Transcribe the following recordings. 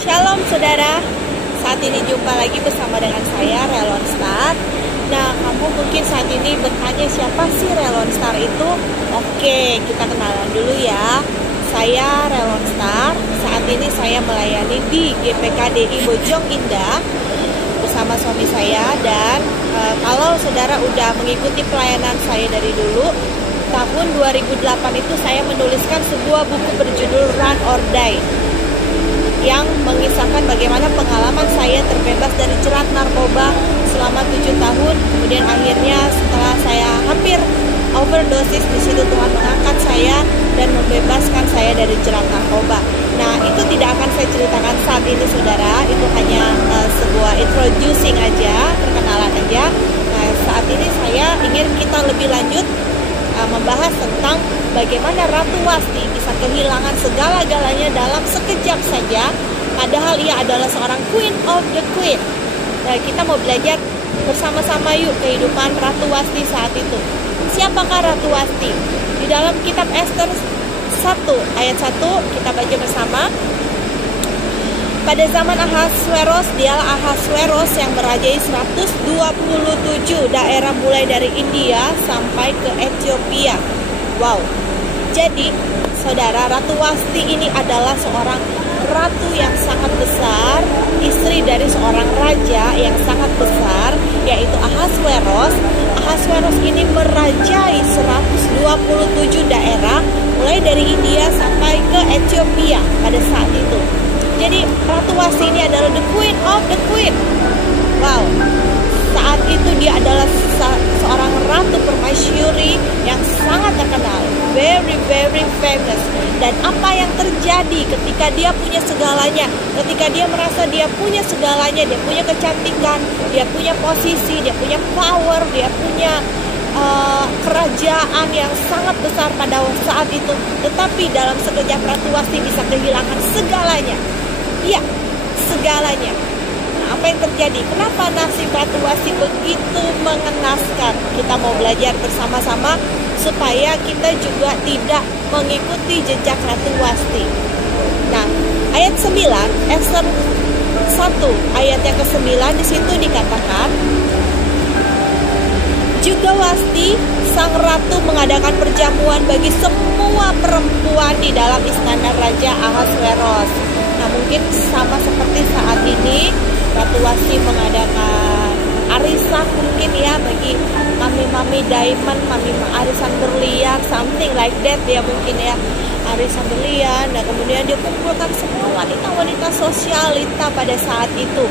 Shalom saudara, saat ini jumpa lagi bersama dengan saya Relon Star. Nah, kamu mungkin saat ini bertanya siapa sih Relon Star itu? Oke, kita kenalan dulu ya. Saya Relon Star, saat ini saya melayani di GPKDI Bojong Indah bersama suami saya. Dan kalau saudara udah mengikuti pelayanan saya dari dulu, tahun 2008 itu saya menuliskan sebuah buku berjudul Run or Die, yang mengisahkan bagaimana pengalaman saya terbebas dari jerat narkoba selama 7 tahun. Kemudian akhirnya setelah saya hampir overdosis, di situ Tuhan mengangkat saya dan membebaskan saya dari jerat narkoba. Nah, itu tidak akan saya ceritakan saat ini saudara, itu hanya sebuah introducing aja, perkenalan aja. Nah, saat ini saya ingin kita lebih lanjut membahas tentang bagaimana Ratu Wasti bisa kehilangan segala-galanya dalam sekejap saja, padahal ia adalah seorang Queen of the Queen. Nah, kita mau belajar bersama-sama yuk kehidupan Ratu Wasti saat itu. Siapakah Ratu Wasti? Di dalam kitab Ester 1 ayat 1 kita baca bersama. Pada zaman Ahasweros, dialah Ahasweros yang merajai 127 daerah mulai dari India sampai ke Ethiopia. Wow. Jadi, saudara, Ratu Wasti ini adalah seorang ratu yang sangat besar, istri dari seorang raja yang sangat besar, yaitu Ahasweros. Ahasweros ini merajai 127 daerah mulai dari India sampai ke Ethiopia pada saat itu. Jadi Ratu Wasti ini adalah the Queen of the Queen. Wow. Saat itu dia adalah seorang ratu permaisuri yang sangat terkenal, very famous. Dan apa yang terjadi ketika dia punya segalanya, ketika dia merasa dia punya segalanya, dia punya kecantikan, dia punya posisi, dia punya power, dia punya kerajaan yang sangat besar pada saat itu. Tetapi dalam sekejap Ratu Wasti bisa kehilangan segalanya. Ya, segalanya. Nah, apa yang terjadi? Kenapa nasib Ratu Wasti begitu mengenaskan? Kita mau belajar bersama-sama supaya kita juga tidak mengikuti jejak Ratu Wasti. Nah, ayat 9, Ester 1 ayat yang ke-9 di situ dikatakan, juga Wasti sang ratu mengadakan perjamuan bagi semua perempuan di dalam istana Raja Ahasweros. Nah, mungkin sama seperti saat ini Ratu Wasti mengadakan arisan mungkin ya bagi mami-mami diamond, mami arisan berlian, something like that ya mungkin ya, arisan berlian. Dan kemudian dia kumpulkan semua wanita-wanita sosialita pada saat itu.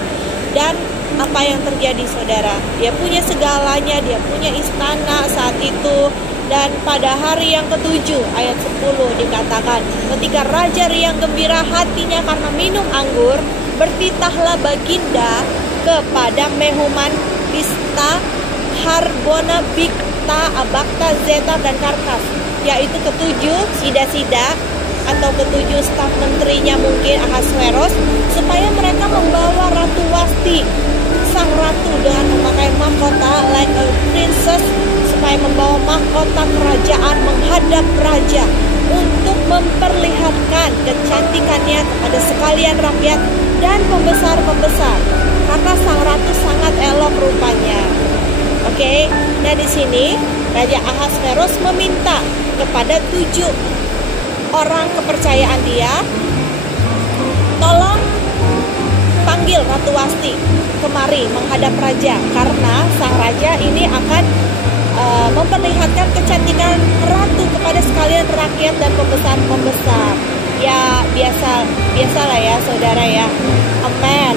Dan apa yang terjadi saudara? Dia punya segalanya, dia punya istana saat itu. Dan pada hari yang ke-7 ayat 10 dikatakan, ketika raja riang gembira hatinya karena minum anggur, bertitahlah baginda kepada Mehuman, Bista, Harbona, Bigta, Abakta, Zeta, dan Karkas, yaitu ke-7 sida-sida atau ke-7 staf menterinya mungkin Ahasweros, supaya mereka membawa Ratu Wasti sang ratu dengan memakai mahkota like a princess, supaya membawa mahkota kerajaan menghadap raja untuk memperlihatkan kecantikannya kepada sekalian rakyat dan pembesar-pembesar, karena sang ratu sangat elok rupanya. Oke, nah di sini Raja Ahasweros meminta kepada 7 orang kepercayaan dia, tolong panggil Ratu Wasti kemari menghadap raja, karena sang raja ini akan memperlihatkan kecantikan ratu kepada sekalian rakyat dan pembesar-pembesar. Ya biasalah ya saudara ya. Amen.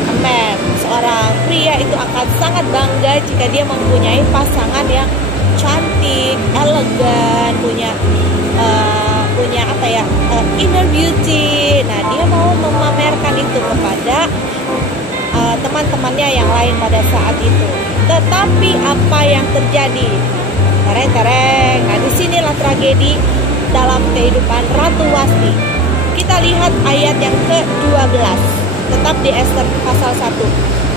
Seorang pria itu akan sangat bangga jika dia mempunyai pasangan yang cantik, elegan, punya inner beauty. Nah, dia mau memamerkan itu kepada teman-temannya yang lain pada saat itu. Tetapi apa yang terjadi? Tereng. Nah, disinilah tragedi dalam kehidupan Ratu Wasti. Kita lihat ayat yang ke-12, tetap di Ester pasal 1.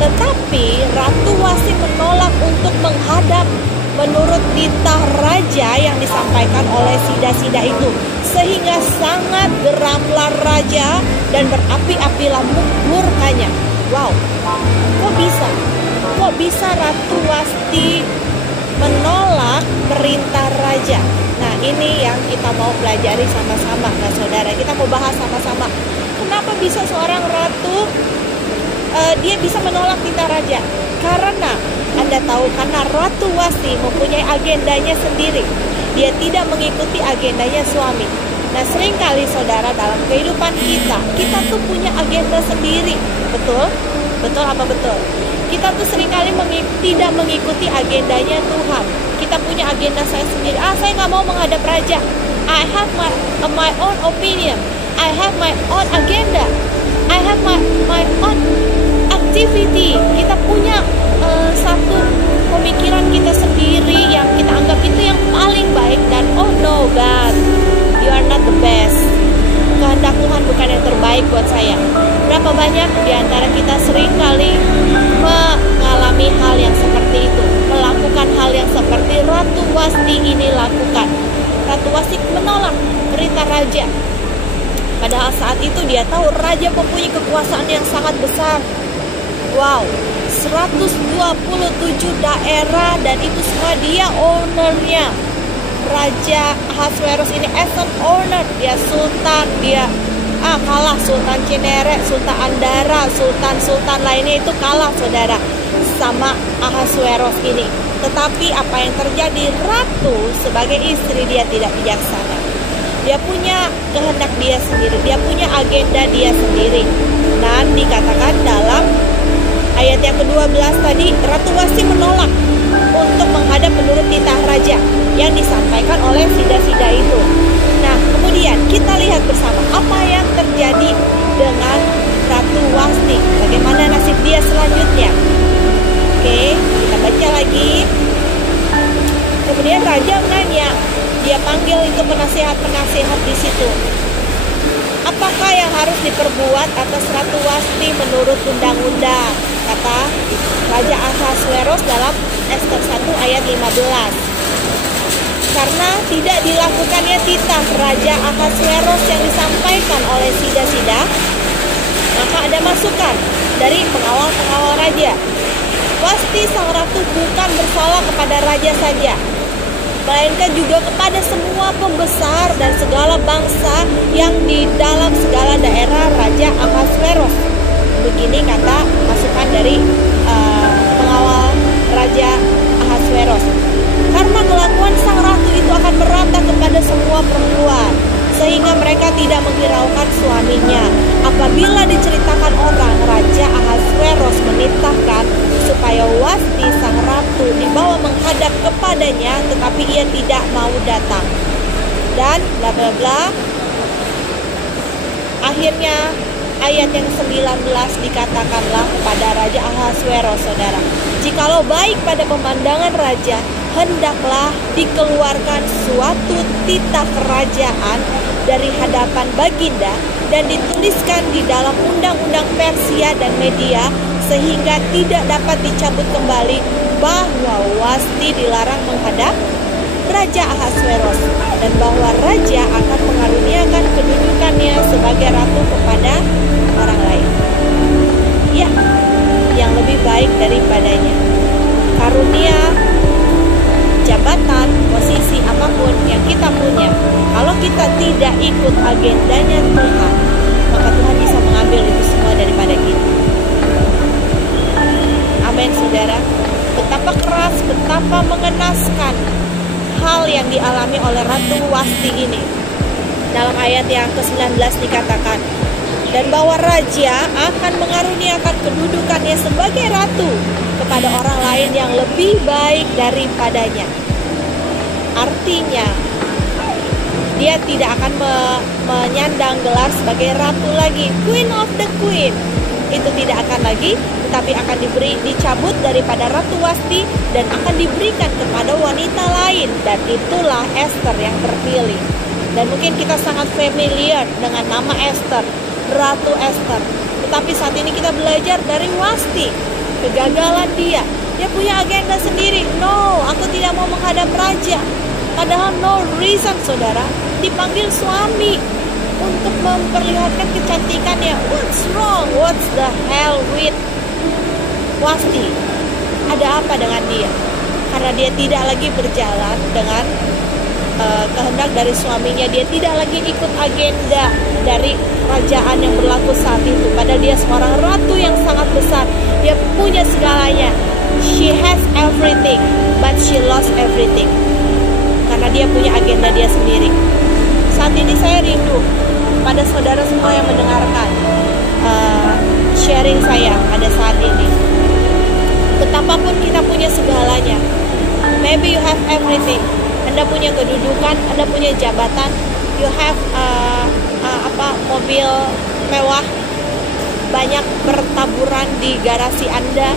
Tetapi Ratu Wasti menolak untuk menghadap menurut titah raja yang disampaikan oleh sida-sida itu, sehingga sangat geramlah raja dan berapi-apilah murka bertanya, wow, kok bisa? Kok bisa Ratu Wasti menolak perintah raja? Nah, ini yang kita mau pelajari sama-sama. Nah, saudara, kita mau bahas sama-sama. Kenapa bisa seorang ratu dia bisa menolak titah raja? Karena Anda tahu, karena Ratu Wasti mempunyai agendanya sendiri. Dia tidak mengikuti agendanya suami. Nah, seringkali saudara, dalam kehidupan kita tuh punya agenda sendiri. Betul? Betul apa betul? Kita tuh seringkali tidak mengikuti agendanya Tuhan. Kita punya agenda saya sendiri. Saya nggak mau menghadap raja. I have my own opinion. I have my own agenda. I have my own activity. Kita punya satu pemikiran kita sendiri yang kita anggap itu yang paling baik. Dan oh no God, you are not the best. Kehendak Tuhan bukan yang terbaik buat saya. Berapa banyak di antara kita seringkali mengalami hal yang seperti itu, melakukan hal yang seperti Ratu Wasti ini lakukan. Ratu Wasti menolak perintah raja. Padahal saat itu dia tahu raja mempunyai kekuasaan yang sangat besar. Wow, 127 daerah, dan itu semua dia ownernya. Raja Ahasuerus ini as an owner, dia sultan, dia kalah Sultan Cinere, Sultan Andara, sultan lainnya itu kalah saudara sama Ahasuerus ini. Tetapi apa yang terjadi? Ratu sebagai istri dia tidak bijaksana. Dia punya kehendak dia sendiri, dia punya agenda dia sendiri. Dan dikatakan dalam ayat yang ke-12 tadi, Ratu Wasti menolak untuk menghadap menurut titah raja yang disampaikan oleh sida-sida itu. Nah, kemudian kita lihat bersama apa yang terjadi dengan Ratu Wasti. Bagaimana nasib dia selanjutnya? Oke, kita baca lagi. Kemudian raja menanya, dia panggil itu penasihat-penasihat di situ. Apakah yang harus diperbuat atas Ratu Wasti menurut undang-undang? Kata Raja Ahasuerus dalam Ester 1 ayat 15. Karena tidak dilakukannya titah Raja Ahasuerus yang disampaikan oleh sida-sida, maka ada masukan dari pengawal-pengawal raja. Wasti sang ratu bukan bersalah kepada raja saja, melainkan juga kepada semua pembesar dan segala bangsa yang di dalam segala daerah Raja Ahasuerus. Begini kata masukan dari pengawal Raja Ahasuerus. Karena kelakuan sang ratu itu akan merata kepada semua perempuan, sehingga mereka tidak menghiraukan suaminya. Apabila diceritakan orang, Raja Ahasuerus menitahkan supaya Wasti sang ratu dibawa menghadap kepadanya, tetapi ia tidak mau datang. Dan bla bla bla. Akhirnya ayat yang 19 dikatakanlah kepada Raja Ahasuerus, saudara, jikalau baik pada pemandangan raja, hendaklah dikeluarkan suatu titah kerajaan dari hadapan baginda dan dituliskan di dalam undang-undang Persia dan Media, sehingga tidak dapat dicabut kembali, bahwa Wasti dilarang menghadap Raja Ahasuerus, dan bahwa raja akan mengaruniakan kedudukannya sebagai ratu kepada orang lain, ya, yang lebih baik daripadanya. Karunia, jabatan, posisi apapun yang kita punya, kalau kita tidak ikut agendanya Tuhan, maka Tuhan bisa mengambil itu semua daripada kita. Amin, saudara. Betapa keras, betapa mengenaskan hal yang dialami oleh Ratu Wasti ini. Dalam ayat yang ke-19 dikatakan, dan bahwa raja akan mengaruniakan kedudukannya sebagai ratu kepada orang lain yang lebih baik daripadanya. Artinya, dia tidak akan menyandang gelar sebagai ratu lagi, Queen of the Queen. Itu tidak akan lagi, tetapi akan dicabut daripada Ratu Wasti dan akan diberikan kepada wanita lain. Dan itulah Esther yang terpilih. Dan mungkin kita sangat familiar dengan nama Esther, Ratu Esther. Tetapi saat ini kita belajar dari Wasti, kegagalan dia. Dia punya agenda sendiri. No, aku tidak mau menghadap raja. Padahal no reason, saudara. Dipanggil suami. untuk memperlihatkan kecantikannya. What's wrong? What's the hell with Wasti? Ada apa dengan dia? Karena dia tidak lagi berjalan dengan kehendak dari suaminya. Dia tidak lagi ikut agenda dari kerajaan yang berlaku saat itu. Padahal dia seorang ratu yang sangat besar. Dia punya segalanya. She has everything, but she lost everything. Karena dia punya agenda dia sendiri. Saat ini saya rindu pada saudara semua yang mendengarkan sharing saya pada saat ini. Betapapun kita punya segalanya, maybe you have everything. Anda punya kedudukan, Anda punya jabatan, you have mobil mewah, banyak bertaburan di garasi Anda,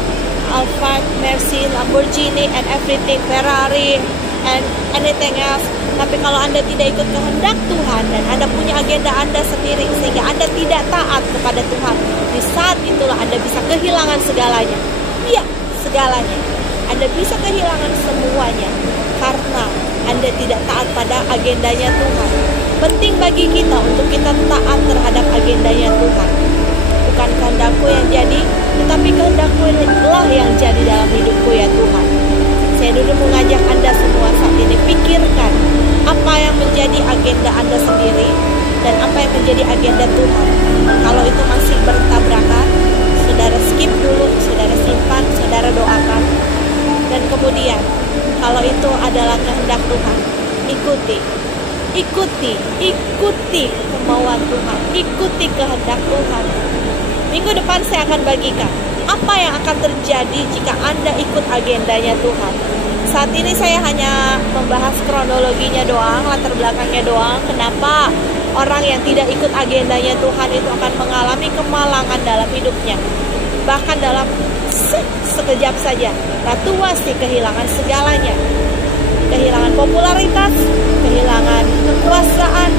Alphard, Mercy, Lamborghini, and everything, Ferrari, and anything else. Tapi kalau Anda tidak ikut kehendak Tuhan dan Anda punya agenda Anda sendiri sehingga Anda tidak taat kepada Tuhan, di saat itulah Anda bisa kehilangan segalanya. Iya, segalanya. Anda bisa kehilangan semuanya karena Anda tidak taat pada agendanya Tuhan. Penting bagi kita untuk kita taat terhadap agendanya Tuhan. Bukan kehendakku yang jadi, tetapi kehendakmu lah yang jadi dalam hidupku ya Tuhan. Saya dulu mengajak Anda semua saat ini, pikirkan apa yang menjadi agenda Anda sendiri dan apa yang menjadi agenda Tuhan. Kalau itu masih bertabrakan, saudara skip dulu, saudara simpan, saudara doakan. Dan kemudian, kalau itu adalah kehendak Tuhan, ikuti kemauan Tuhan, ikuti kehendak Tuhan. Minggu depan saya akan bagikan apa yang akan terjadi jika Anda ikut agendanya Tuhan. Saat ini saya hanya membahas kronologinya doang, latar belakangnya doang. Kenapa orang yang tidak ikut agendanya Tuhan itu akan mengalami kemalangan dalam hidupnya. Bahkan dalam sekejap saja, Ratu Wasti kehilangan segalanya. Kehilangan popularitas, kehilangan kekuasaan,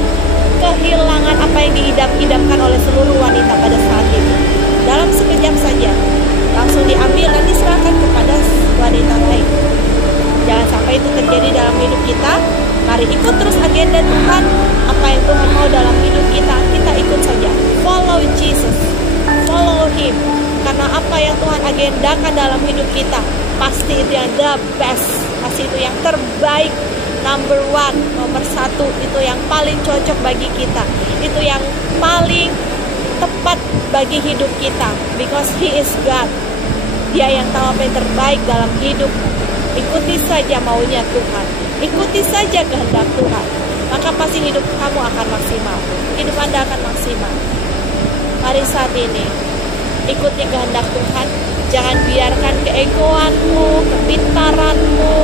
kehilangan apa yang diidam-idamkan oleh seluruh wanita pada saat itu. Dalam sekejap saja, langsung diambil dan diserahkan kepada wanita lain. Jangan sampai itu terjadi dalam hidup kita. Mari ikut terus agenda Tuhan. Apa yang Tuhan mau dalam hidup kita, kita ikut saja. Follow Jesus, follow Him. Karena apa yang Tuhan agendakan dalam hidup kita, pasti itu yang the best, pasti itu yang terbaik, number one, nomor satu, itu yang paling cocok bagi kita, itu yang paling tepat bagi hidup kita, because He is God. Dia yang tahu apa yang terbaik dalam hidup. Ikuti saja maunya Tuhan, ikuti saja kehendak Tuhan, maka pasti hidup kamu akan maksimal, hidup Anda akan maksimal. Mari saat ini ikuti kehendak Tuhan. Jangan biarkan keegoanmu, kepintaranmu,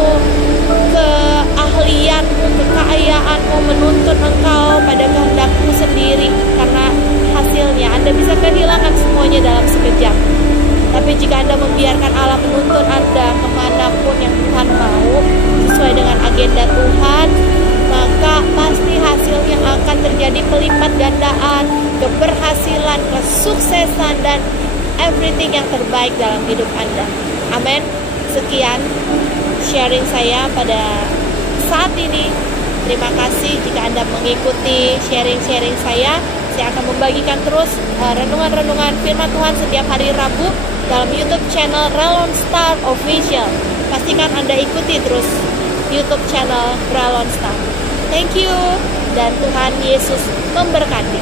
keahlianmu, kekayaanmu menuntun engkau pada kehendakmu sendiri. Karena hasilnya Anda bisa kehilangan semuanya dalam sekejap. Tapi jika Anda membiarkan Allah menuntun Anda kemanapun yang Tuhan mau, sesuai dengan agenda Tuhan, maka pasti hasilnya akan terjadi pelipat gandaan, keberhasilan, kesuksesan, dan everything yang terbaik dalam hidup Anda. Amin. Sekian sharing saya pada saat ini. Terima kasih jika Anda mengikuti sharing-sharing saya. Saya akan membagikan terus renungan-renungan firman Tuhan setiap hari Rabu dalam YouTube channel Relon Star Official. Pastikan Anda ikuti terus YouTube channel Relon Star. Thank you, dan Tuhan Yesus memberkati.